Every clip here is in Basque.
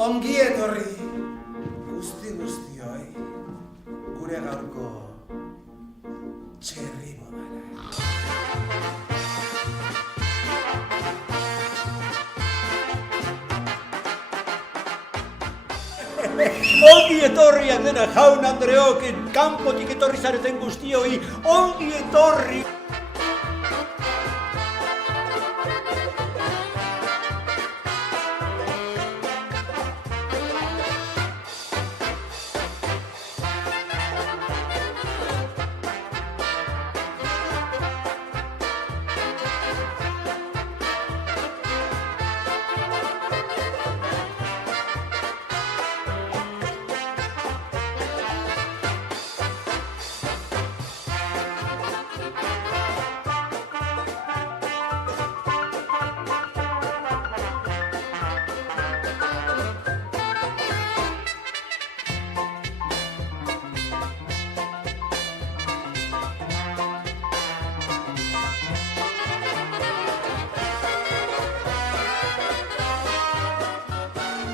Ongi etorri guztioi gure gaurko txerri bodara. Ongi etorriak dena jaun Andreok, kanpotik etorri zareten guztioi, ongi etorri!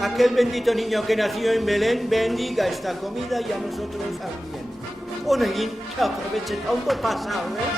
Aquel bendito niño que nació en Belén bendiga esta comida y a nosotros también. Oneguín, que aproveche tanto pasado, ¿eh?